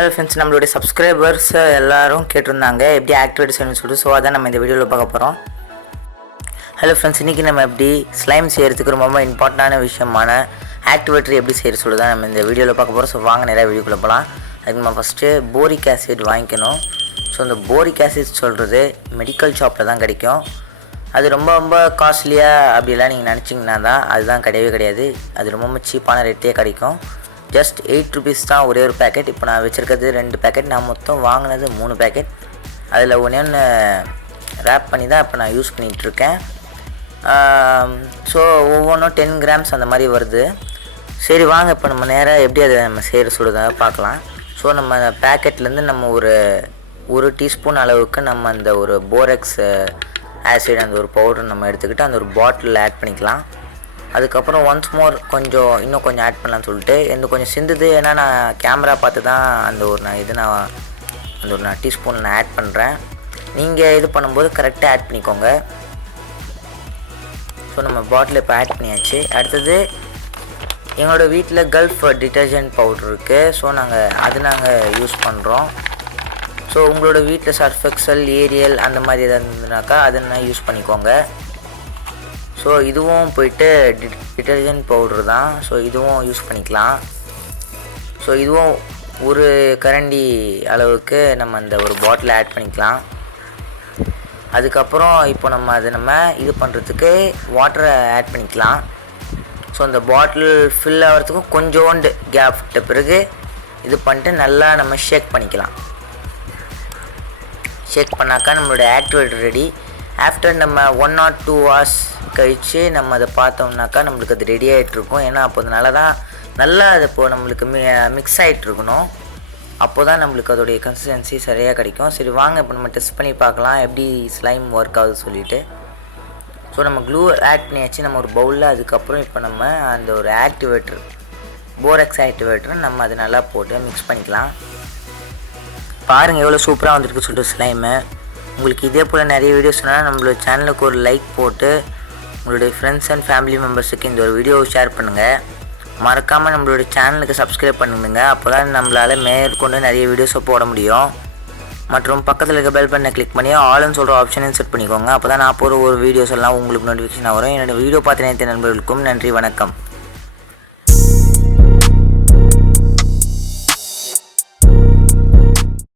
Hello friends, நம்மளுடைய subscribers எல்லோரும் கேட்டிருந்தாங்க எப்படி ஆக்டிவேட் செய்யணும்னு சொல்லிட்டு. ஸோ அதான் நம்ம இந்த வீடியோவில் பார்க்க போகிறோம். ஹலோ ஃப்ரெண்ட்ஸ், இன்றைக்கி நம்ம எப்படி ஸ்லைம் செய்கிறதுக்கு ரொம்ப இம்பார்ட்டண்டான விஷயமான ஆக்டிவேட்டர் எப்படி செய்கிற சொல்லி தான் நம்ம இந்த வீடியோவில் பார்க்க போகிறோம். ஸோ வாங்க நிறையா வீடியோக்குள்ளே போகலாம். அதுக்கு நம்ம ஃபஸ்ட்டு போரிக் ஆசிட் வாங்கிக்கணும். ஸோ இந்த போரிக் ஆசிட் சொல்கிறது மெடிக்கல் ஷாப்பில் தான் கிடைக்கும். அது ரொம்ப காஸ்ட்லியாக அப்படிலாம் நீங்கள் நினச்சிங்கன்னா தான் அதுதான் கிடையவே கிடையாது. அது ரொம்ப சீப்பான ரேட்டே கிடைக்கும். ஜஸ்ட் 8 rupees தான் ஒரே ஒரு பேக்கெட். இப்போ நான் வச்சுருக்கிறது 2 பேக்கெட். நான் மொத்தம் வாங்கினது 3 பேக்கெட். அதில் ஒன்று ரேப் பண்ணி தான் இப்போ நான் யூஸ் பண்ணிகிட்ருக்கேன். ஸோ ஒவ்வொன்றும் 10 grams அந்த மாதிரி வருது. சரி வாங்க இப்போ நம்ம நேராக எப்படி அதை நம்ம செய்கிற சொல்லுறதாக பார்க்கலாம். ஸோ நம்ம பேக்கெட்லேருந்து நம்ம ஒரு டீஸ்பூன் அளவுக்கு நம்ம அந்த ஒரு போரக்ஸ் ஆசிட் அந்த ஒரு பவுடர் நம்ம எடுத்துக்கிட்டு அந்த ஒரு பாட்டிலில் ஆட் பண்ணிக்கலாம். அதுக்கப்புறம் ஒன்ஸ் மோர் இன்னும் கொஞ்சம் ஆட் பண்ணலான்னு சொல்லிட்டு கொஞ்சம் சிந்துது. ஏன்னா நான் கேமரா பார்த்து தான் அந்த ஒரு டீஸ்பூனில் நான் ஆட் பண்ணுறேன். நீங்கள் இது பண்ணும்போது கரெக்டாக ஆட் பண்ணிக்கோங்க. ஸோ நம்ம பாட்டில் இப்போ ஆட் பண்ணியாச்சு. அடுத்தது எங்களோட வீட்டில் கல்ஃப் டிட்டர்ஜென்ட் பவுடர் இருக்குது. ஸோ நாங்கள் யூஸ் பண்ணுறோம். ஸோ உங்களோட வீட்டில் சர்ஃப் எக்ஸல், ஏரியல் அந்த மாதிரி எதாவது இருந்ததுனாக்கா அதை யூஸ் பண்ணிக்கோங்க. ஸோ இதுவும் போயிட்டு டிட்டர்ஜென்ட் பவுட்ரு தான். ஸோ இதுவும் யூஸ் பண்ணிக்கலாம். ஸோ இதுவும் ஒரு கரண்டி அளவுக்கு நம்ம அந்த ஒரு பாட்டில் ஆட் பண்ணிக்கலாம். அதுக்கப்புறம் இப்போ நம்ம இது பண்ணுறதுக்கு வாட்டரை ஆட் பண்ணிக்கலாம். ஸோ அந்த பாட்டில் ஃபில் ஆகிறதுக்கும் கொஞ்சோண்டு கேப் விட்ட பிறகு இது பண்ணிட்டு நல்லா நம்ம ஷேக் பண்ணிக்கலாம். ஷேக் பண்ணாக்கா நம்மளோட ஆக்டிவேட்டர் ரெடி. ஆஃப்டர் நம்ம 1 or 2 hours கழித்து நம்ம அதை பார்த்தோம்னாக்கா நம்மளுக்கு அது ரெடி ஆகிட்ருக்கும். ஏன்னா அப்போ நல்லா அது இப்போது நம்மளுக்கு மிக்ஸ் ஆகிட்ருக்கணும். அப்போ தான் நம்மளுக்கு அதோடைய கன்சிஸ்டன்சி சரியாக கிடைக்கும். சரி வாங்க இப்போ நம்ம டெஸ்ட் பண்ணி பார்க்கலாம் எப்படி ஸ்லைம் ஒர்க் ஆகுது சொல்லிவிட்டு. ஸோ நம்ம க்ளூ ஆட் பண்ணியாச்சு நம்ம ஒரு பவுலில். அதுக்கப்புறம் இப்போ நம்ம அந்த ஒரு ஆக்டிவேட்டர் போரக்ஸ் ஆக்டிவேட்டர் நம்ம அதை நல்லா போட்டு மிக்ஸ் பண்ணிக்கலாம். பாருங்கள் எவ்வளோ சூப்பராக வந்துருக்கு சொல்லிட்டு ஸ்லைமு. உங்களுக்கு இதே போல் நிறைய வீடியோஸ் சொன்னால் நம்மளோட சேனலுக்கு ஒரு லைக் போட்டு உங்களுடைய ஃப்ரெண்ட்ஸ் அண்ட் ஃபேமிலி மெம்பர்ஸுக்கு இந்த ஒரு வீடியோவை ஷேர் பண்ணுங்கள். மறக்காமல் நம்மளோட சேனலுக்கு சப்ஸ்கிரைப் பண்ணுங்க. அப்போ தான் நம்மளால் மேற்கொண்டு நிறைய வீடியோஸை போட முடியும். மற்றும் பக்கத்தில் இருக்க பெல் பட்டனை கிளிக் பண்ணி ஆல்னு சொல்கிற ஆப்ஷனையும் செட் பண்ணிக்கோங்க. அப்போ தான் நான் போகிற ஒரு வீடியோஸ் எல்லாம் உங்களுக்கு நோட்டிஃபிகேஷன் வரும். என்னோடய வீடியோ பார்த்து நினைத்த நண்பர்களுக்கும் நன்றி, வணக்கம்.